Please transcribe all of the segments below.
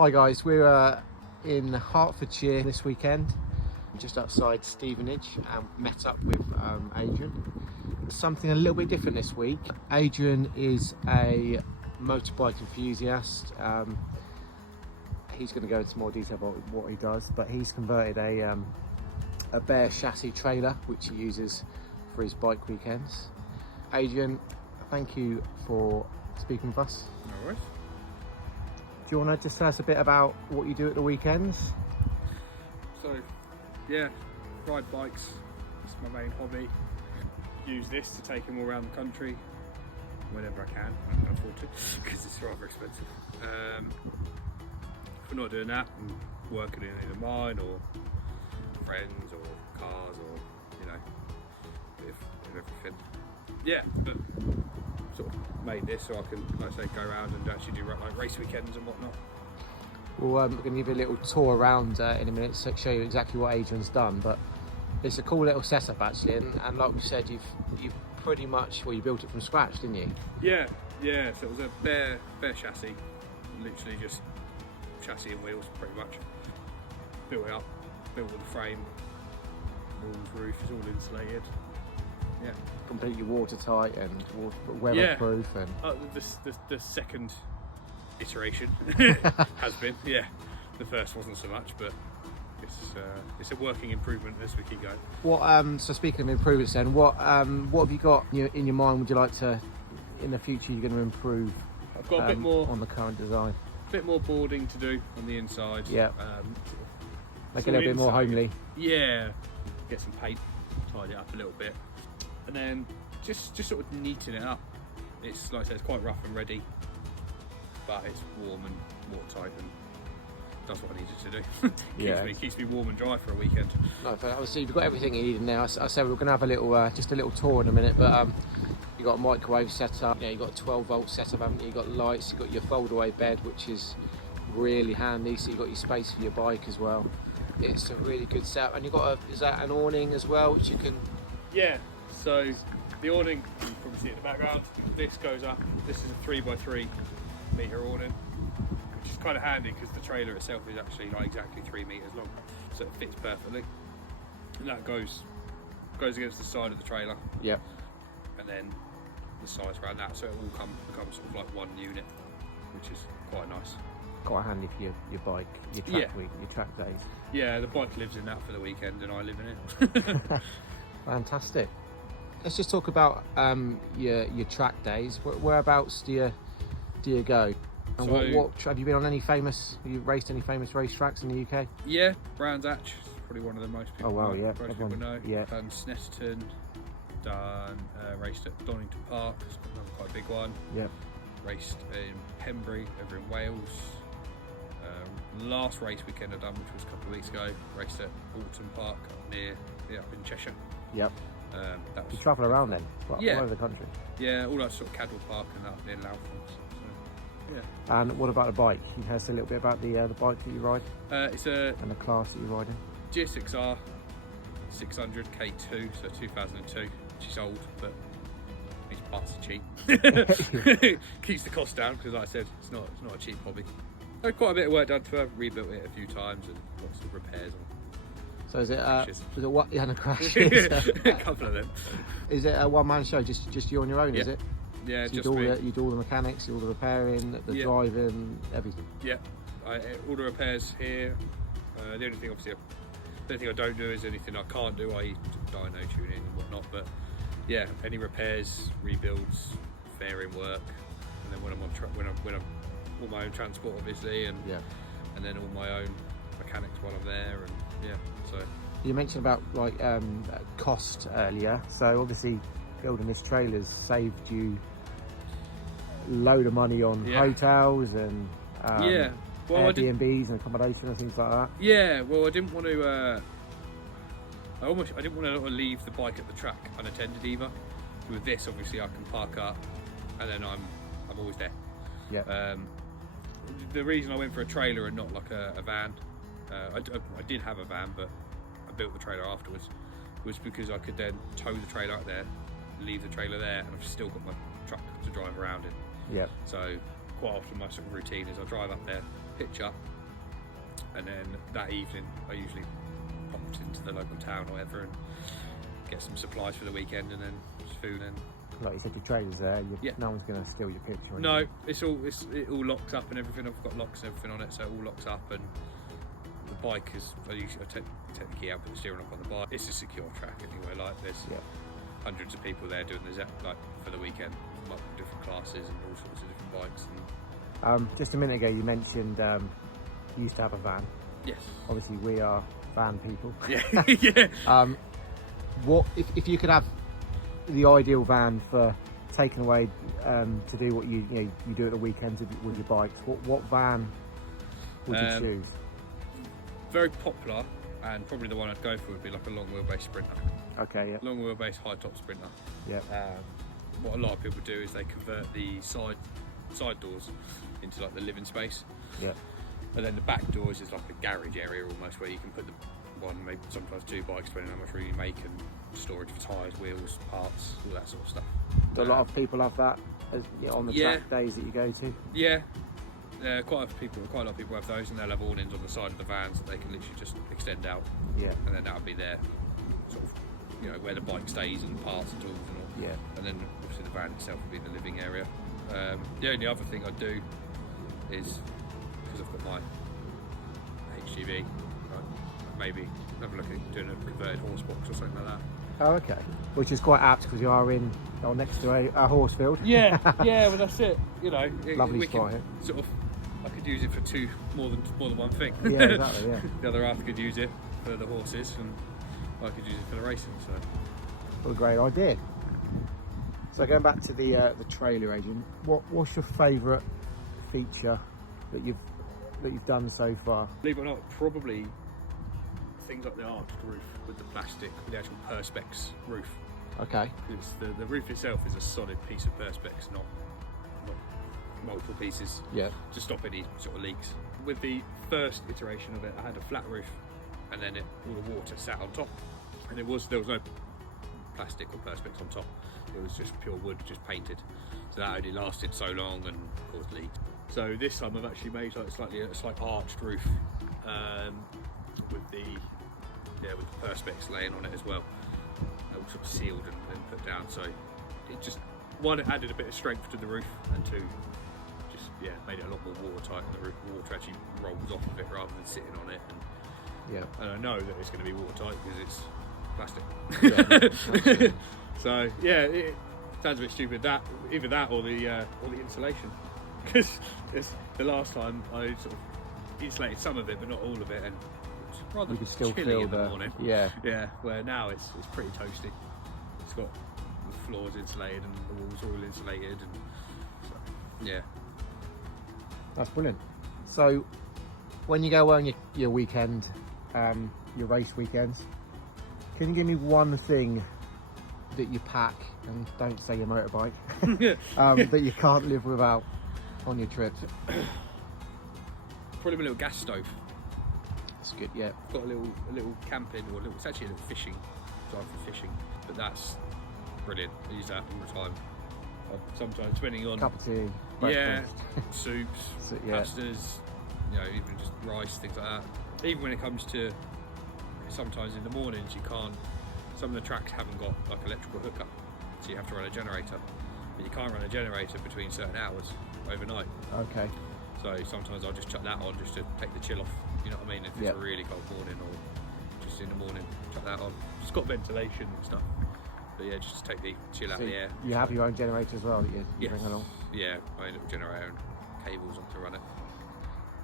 Hi guys, we're in Hertfordshire this weekend, just outside Stevenage, and met up with Adrian. Something a little bit different this week. Adrian is a motorbike enthusiast. He's going to go into more detail about what he does, but he's converted a bare chassis trailer which he uses for his bike weekends. Adrian, thank you for speaking with us. No worries. Do you want to just tell us a bit about what you do at the weekends? So, yeah, ride bikes. It's my main hobby. Use this to take them all around the country whenever I can. I can afford to because it's rather expensive. If we're not doing that, I'm working in either mine or friends or cars or, you know, with everything. Yeah, but sort of made this so I can, like I say, go around and actually do like race weekends and whatnot. Well, we're going to give you a little tour around in a minute to show you exactly what Adrian's done, but it's a cool little setup actually, and like we said, you've pretty much, well, you built it from scratch, didn't you? Yeah, so it was a bare chassis, literally just chassis and wheels pretty much. Built it up, built with the frame, walls, roof is all insulated. Yeah, completely watertight and weatherproof. Yeah. And the second iteration has been. Yeah, the first wasn't so much, but it's a working improvement as we keep going. What so speaking of improvements, then what have you got in your mind? Would you like to, in the future, you're going to improve? I've got a bit more on the current design. A bit more boarding to do on the inside. Yeah. Make it a little bit more homely. Yeah. Get some paint, tidy it up a little bit. And then just sort of neaten it up. It's like I said, it's quite rough and ready, but it's warm and watertight and does what I need it to do. keeps me warm and dry for a weekend. No, but obviously you've got everything you need in there. I said we're going to have a little, just a little tour in a minute, but you've got a microwave set up, you've got a 12-volt setup, haven't you? You've got lights, you've got your fold-away bed, which is really handy, so you've got your space for your bike as well. It's a really good setup, and you've got is that an awning as well, which you can... Yeah. So the awning, you can probably see it in the background, this goes up, this is a 3x3 metre awning, which is kind of handy because the trailer itself is actually like exactly 3 metres long, so it fits perfectly. And that goes against the side of the trailer. Yep. And then the sides around that, so it all becomes sort of like one unit, which is quite nice. Quite handy for your bike, your track week, your track days. Yeah, the bike lives in that for the weekend and I live in it. Fantastic. Let's just talk about your track days. Whereabouts do you go? And so, what have you been on any famous? Have you raced any famous racetracks in the UK? Yeah, Brands Hatch, probably one of the most people. Oh wow, yeah, most people know. Yeah. Done Snetterton, raced at Donington Park. It's another quite a big one. Yep. Raced in Pembury, over in Wales. Last race weekend I done, which was a couple of weeks ago, raced at Alton Park up in Cheshire. Yep. That was, you travel around then, all over the country. Yeah, all that sort of Cadwell Park and that near Loughborough. So, yeah. And what about the bike? Can you tell us a little bit about the bike that you ride? It's a and the class that you ride in. GSXR 600 K2, so 2002, which is old, but these parts are cheap. Keeps the cost down because, like I said, it's not a cheap hobby. Quite a bit of work done to her, rebuilt it a few times and lots of repairs on. So is it what? Yeah, no crashes. A couple of them. Is it a one-man show? Just you on your own? Yeah. Is it? Yeah, so just me. You do all the mechanics, you do all the repairing, the driving, everything. Yeah, all the repairs here. The only thing I don't do is anything I can't do, i.e. dyno tuning and whatnot. But yeah, any repairs, rebuilds, fairing work, and then when I'm on when I'm all my own transport, obviously, and then all my own mechanics while I'm there, and so. You mentioned about like cost earlier, so obviously building this trailer's saved you a load of money on hotels and Airbnbs and accommodation and things like that. Yeah, well, I didn't want to. I didn't want to leave the bike at the track unattended either. With this, obviously, I can park up, and then I'm always there. Yeah. The reason I went for a trailer and not like a van, I did have a van, but I built the trailer afterwards, was because I could then tow the trailer out there, leave the trailer there, and I've still got my truck to drive around in. Yeah. So quite often my sort of routine is I drive up there, pitch up, and then that evening I usually pop into the local town or whatever and get some supplies for the weekend, and then just food. And like you said, your trailer's there. Yeah. No one's going to steal your pitch. Or no, anything. it all locks up and everything. I've got locks and everything on it, so it all locks up. And the bike is, I take the key out, put the steering up on the bike. It's a secure track anyway. Like there's hundreds of people there doing the like for the weekend, multiple different classes and all sorts of different bikes. And just a minute ago, you mentioned you used to have a van. yes, Obviously, we are van people. yeah, yeah. What if you could have the ideal van for taking away to do what you do at the weekends with your bikes? What van would you choose? Very popular, and probably the one I'd go for would be like a long wheelbase Sprinter. Okay, yeah. Long wheelbase high top Sprinter. Yeah. What a lot of people do is they convert the side doors into like the living space. Yeah. And then the back doors is like a garage area almost, where you can put the one, maybe sometimes two bikes, depending on how much room you make, and storage for tyres, wheels, parts, all that sort of stuff. Do a lot of people have that on the track days that you go to? Yeah. Quite a lot of people have those, and they'll have awnings on the side of the vans that they can literally just extend out. Yeah. And then that'll be their sort of, where the bike stays and parts and tools and all. Yeah. And then obviously the van itself will be the living area. The only other thing I do is, because I've got my HGV, maybe have a look at doing a converted horse box or something like that. Oh, okay. Which is quite apt because you are next to a horse field. Yeah, well that's it. Lovely spot here. Sort of, I could use it for more than one thing. Yeah, exactly. Yeah. The other half could use it for the horses, and I could use it for the racing. So, what a great idea. So going back to the trailer, Adrian, what's your favourite feature that you've done so far? Believe it or not, probably things like the arched roof with the plastic, with the actual perspex roof. Okay. It's the roof itself is a solid piece of perspex, not multiple pieces. Yeah. To stop any sort of leaks. With the first iteration of it, I had a flat roof, and then all the water sat on top, and there was no plastic or perspex on top. It was just pure wood, just painted. So that only lasted so long and caused leaks. So this time I've actually made like a slight arched roof with the perspex laying on it as well. All sort of sealed and put down. So it just, one, it added a bit of strength to the roof, and two, just made it a lot more watertight, and the water actually rolls off of it rather than sitting on it. And I know that it's going to be watertight because it's plastic. Yeah, so it sounds a bit stupid. Either that or the insulation, because the last time I sort of insulated some of it but not all of it, and it's rather you could still chilly feel in the morning. Yeah. Where now it's pretty toasty. It's got the floors insulated and the walls are all insulated, and so, That's brilliant. So when you go on your weekend, your race weekends, can you give me one thing that you pack, and don't say your motorbike, that you can't live without on your trips? Probably a little gas stove. That's good. Yeah. I've got a little camping, it's actually a little fishing, drive for fishing, but that's brilliant. I use that all the time. Sometimes, depending on Cup of tea. soups, pastas, even just rice, things like that. Even when it comes to, sometimes in the mornings some of the tracks haven't got like electrical hookup, so you have to run a generator, but you can't run a generator between certain hours overnight. Okay. So sometimes I'll just chuck that on just to take the chill off, you know what I mean, if it's a really cold morning, or just in the morning, chuck that on. It's got ventilation and stuff, but just to take the chill out of the air. You have your own generator as well that you bring along? Yeah, my own little generator and cables on to run it.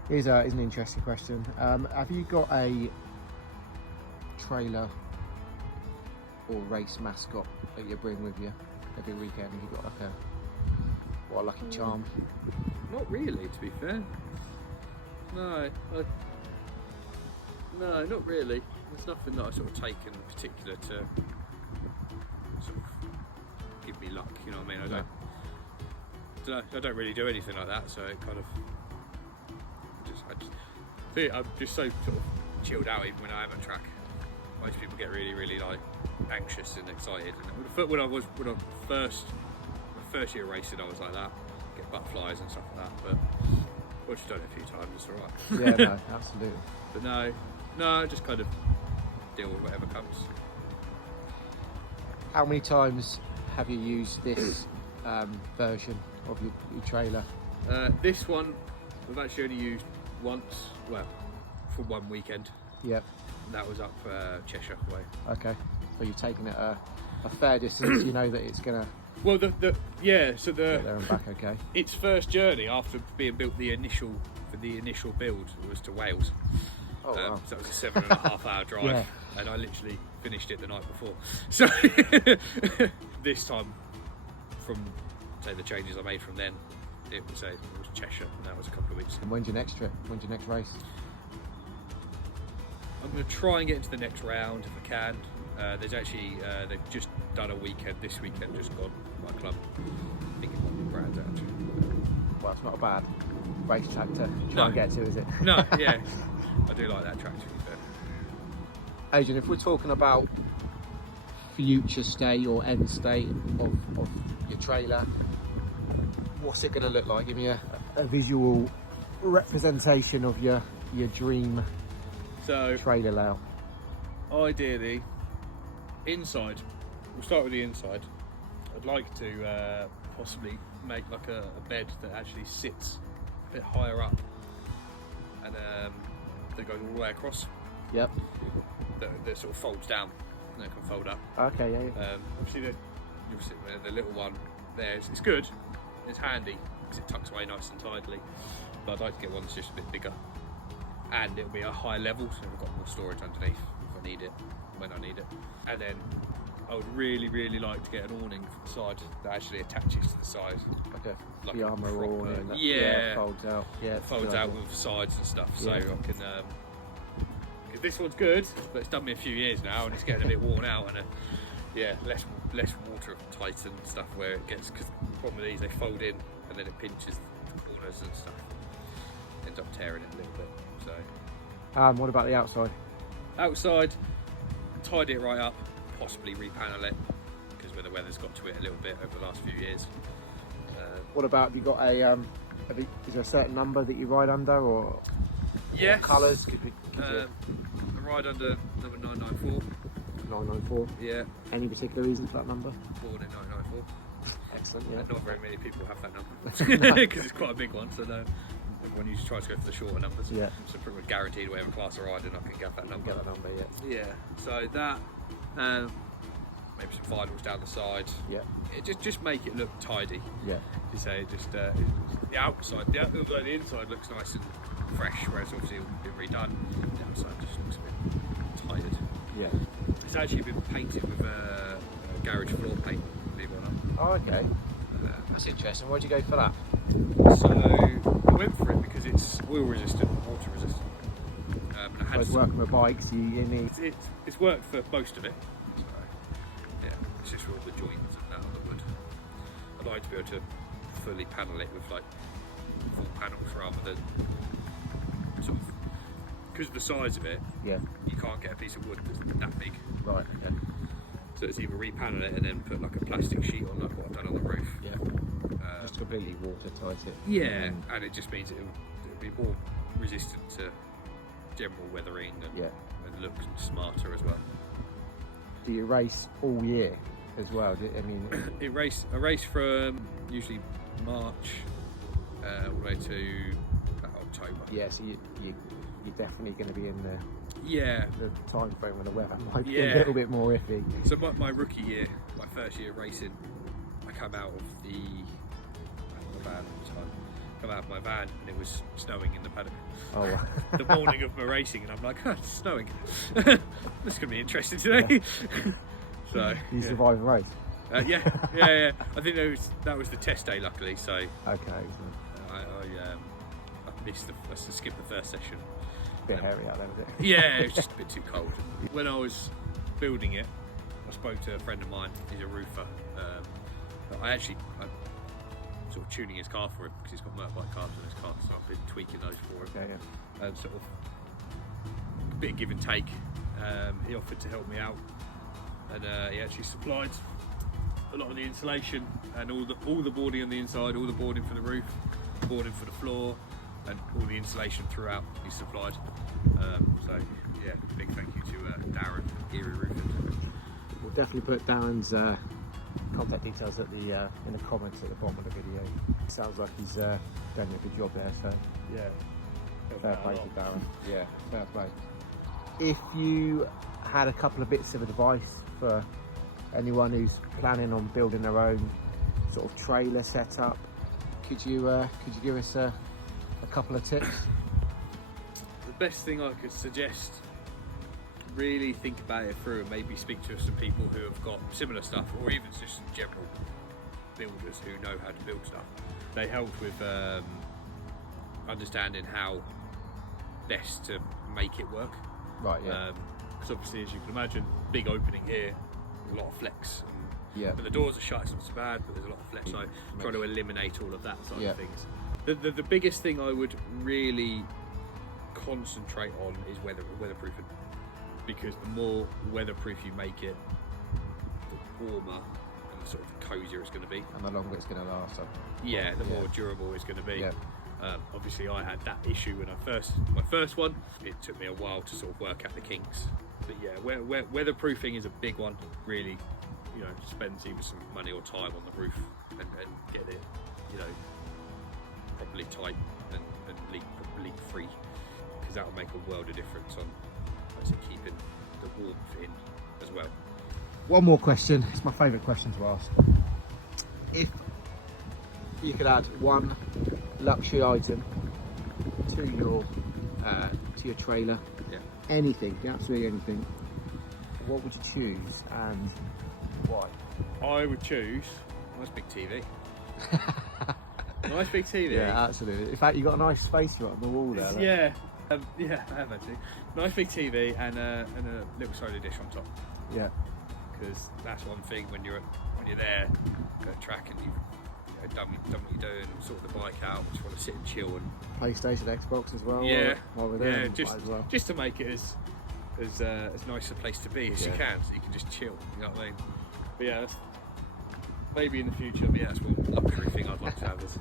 Here's an interesting question. Have you got a trailer or race mascot that you bring with you every weekend? Have you got like a lucky charm? Not really, to be fair. No, not really. There's nothing that I sort of take in particular to sort of give me luck, you know what I mean? I don't really do anything like that, so it kind of I'm just so sort of chilled out even when I am at track. Most people get really, really like anxious and excited. And when I first year racing, I was like that. Get butterflies and stuff like that. But once you've done it a few times, it's alright. Yeah, no, absolutely. But no, just kind of deal with whatever comes. How many times have you used this version of your trailer? This one I've actually only used once, well, for one weekend. Yep. And that was up Cheshire way. Okay. So you've taken it a fair distance. You know that it's gonna. Well, so get there and back. Okay. its first journey after being built, the initial build was to Wales. Oh, wow. So that was a 7.5 hour drive, Yeah. and I literally finished it the night before. So this time, from say the changes I made from then, it was Cheshire, and that was a couple of weeks. And when's your next trip? When's your next race? I'm going to try and get into the next round if I can. There's actually they've just done a weekend this weekend, just gone my club. I think it might be Brad's actually. Well, it's not a bad racetrack to try No. and get to, is it? No, yeah, I do like that track to be fair. Adrian, if we're talking about future state or end state of your trailer, what's it going to look like? Give me a visual representation of your dream So trailer layout. ideally, inside. We'll start with the inside. I'd like to possibly make like a bed that actually sits a bit higher up, and that goes all the way across. Yep. That sort of folds down and then can fold up. Okay, yeah. Obviously, the little one there, it's good. It's handy because it tucks away nice and tidily. But I'd like to get one that's just a bit bigger, and it'll be a high level, so we've got more storage underneath if I need it, when I need it. And then I would really, really like to get an awning from the side that actually attaches to the side. Okay. Like The a armour proper- awning. That, yeah. Folds out. Yeah. it's a Folds good out idea. with sides and stuff, so Yeah. I can. 'Cause this one's good, but it's done me a few years now, and it's getting a bit worn out, and less watertight and stuff where it gets. Because the problem with these, they fold in, and then it pinches the corners and stuff. Ends up tearing it a little bit. So What about the outside? outside, tidy it right up, possibly repanel it, because where the weather's got to it a little bit over the last few years. What about, have you got a, is there a certain number that you ride under, or Yes. colours? I ride under number 994. 994. Yeah, Any particular reason for that number? born in 994. Excellent, yeah. Not very many people have that number because it's quite a big one. So no, everyone usually tries to go for the shorter numbers. Yeah. So pretty much guaranteed whatever class I ride in, I can get that number. Get that number, yeah. Yeah. So that maybe some vinyls down the side. Yeah. It just make it look tidy. Yeah. You say just the outside, although the inside looks nice and fresh, whereas obviously it's been redone. The outside just looks a bit tired. Yeah. It's actually been painted with garage floor paint, believe it or not. Oh, okay. That's interesting. Why'd you go for that? So I went for it because it's wheel resistant, water resistant. And it I was has, working with bikes, you need... it's worked for most of it. So, yeah, it's just all the joints and that on the wood. I'd like to be able to fully panel it with like full panels rather than sort of, because of the size of it, Yeah. you can't get a piece of wood that's that big. Right, okay. So it's either repanel it and then put like a plastic sheet on, like what I've done on the roof. Yeah. Just completely watertight it. Yeah, and it just means it'll be more resistant to general weathering and, Yeah. and look smarter as well. Do you race all year as well? I mean... I race from usually March all the way to about October. Yeah, so you're definitely going to be in the Yeah. time frame when the weather might be Yeah. a little bit more iffy. So my rookie year, my first year racing, I come out of my van and it was snowing in the paddock. Oh, wow. The morning of my racing, and I'm like, oh, it's snowing. This is going to be interesting today. So You yeah. survived the race? Yeah. I think that was the test day, luckily. So Okay. I missed I skipped the first session. A bit hairy out there, was it? Yeah, it was just a bit too cold. When I was building it, I spoke to a friend of mine. He's a roofer. I'm sort of tuning his car for him because he's got motorbike cars in his car, so I've been tweaking those for him. Yeah. And sort of a bit of give and take. He offered to help me out, and he actually supplied a lot of the insulation and all the boarding on the inside, all the boarding for the roof, boarding for the floor, and all the insulation throughout is supplied. So yeah, big thank you to Darren, Erie Roofing. We'll definitely put Darren's contact details at the in the comments at the bottom of the video. Sounds like he's done a good job there, so Yeah, fair play to Darren. Yeah, fair play. If you had a couple of bits of advice for anyone who's planning on building their own sort of trailer setup, could you give us a couple of tips? The best thing I could suggest, really think about it through and maybe speak to some people who have got similar stuff, or even just some general builders who know how to build stuff. They help with understanding how best to make it work. Right, yeah. Because obviously, as you can imagine, big opening here, a lot of flex. And Yeah. when the doors are shut, it's not so bad, but there's a lot of flex. So trying to eliminate all of that side Yeah. of things. The biggest thing I would really concentrate on is weatherproofing, because the more weatherproof you make it, the warmer and the sort of cozier it's going to be. And the longer it's going to last. Yeah, the more durable it's going to be. Yeah. Obviously, I had that issue when my first one. It took me a while to sort of work out the kinks. But yeah, weatherproofing is a big one. Really, spend either some money or time on the roof and get it, properly tight and leak free, because that will make a world of difference on keeping the warmth in as well. One more question. It's my favourite question to ask. If you could add one luxury item to your trailer, Yeah. anything, absolutely anything, what would you choose and why? I would choose nice big TV. Nice big TV. Yeah, absolutely. In fact, you've got a nice space on the wall there. Yeah. Yeah, I have actually. Nice big TV and a little solar dish on top. Yeah. Because that's one thing when you're there at a track and you've done what you're doing, sort the bike out, just want to sit and chill and PlayStation, Xbox as well. Yeah, while we're there, just to make it as nice a place to be as you can, so you can just chill. You know what I mean? But yeah, that's, maybe in the future. But yeah, that's one luxury thing I'd like to have is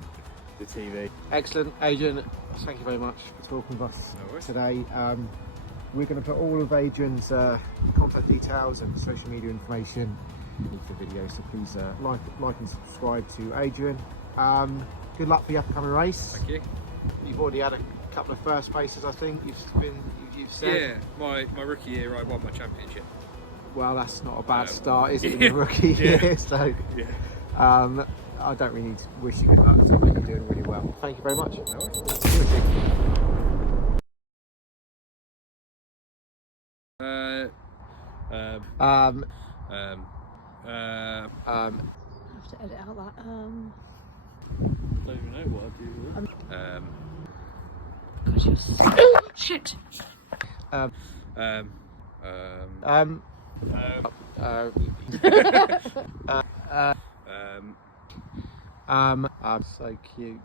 the TV. Excellent, Adrian. Thank you very much for talking with us today. We're going to put all of Adrian's contact details and social media information in the video, so please like and subscribe to Adrian. Good luck for the upcoming race. Thank you. You've already had a couple of first places, I think. You've said. Yeah, my rookie year I won my championship. Well, that's not a bad start, is it, in your rookie year? So yeah. I don't really wish you good luck. I think you're doing really well. Thank you very much. No worries. I have to edit out that. Don't even know what I do. God, you're so... Shit! I'm so cute.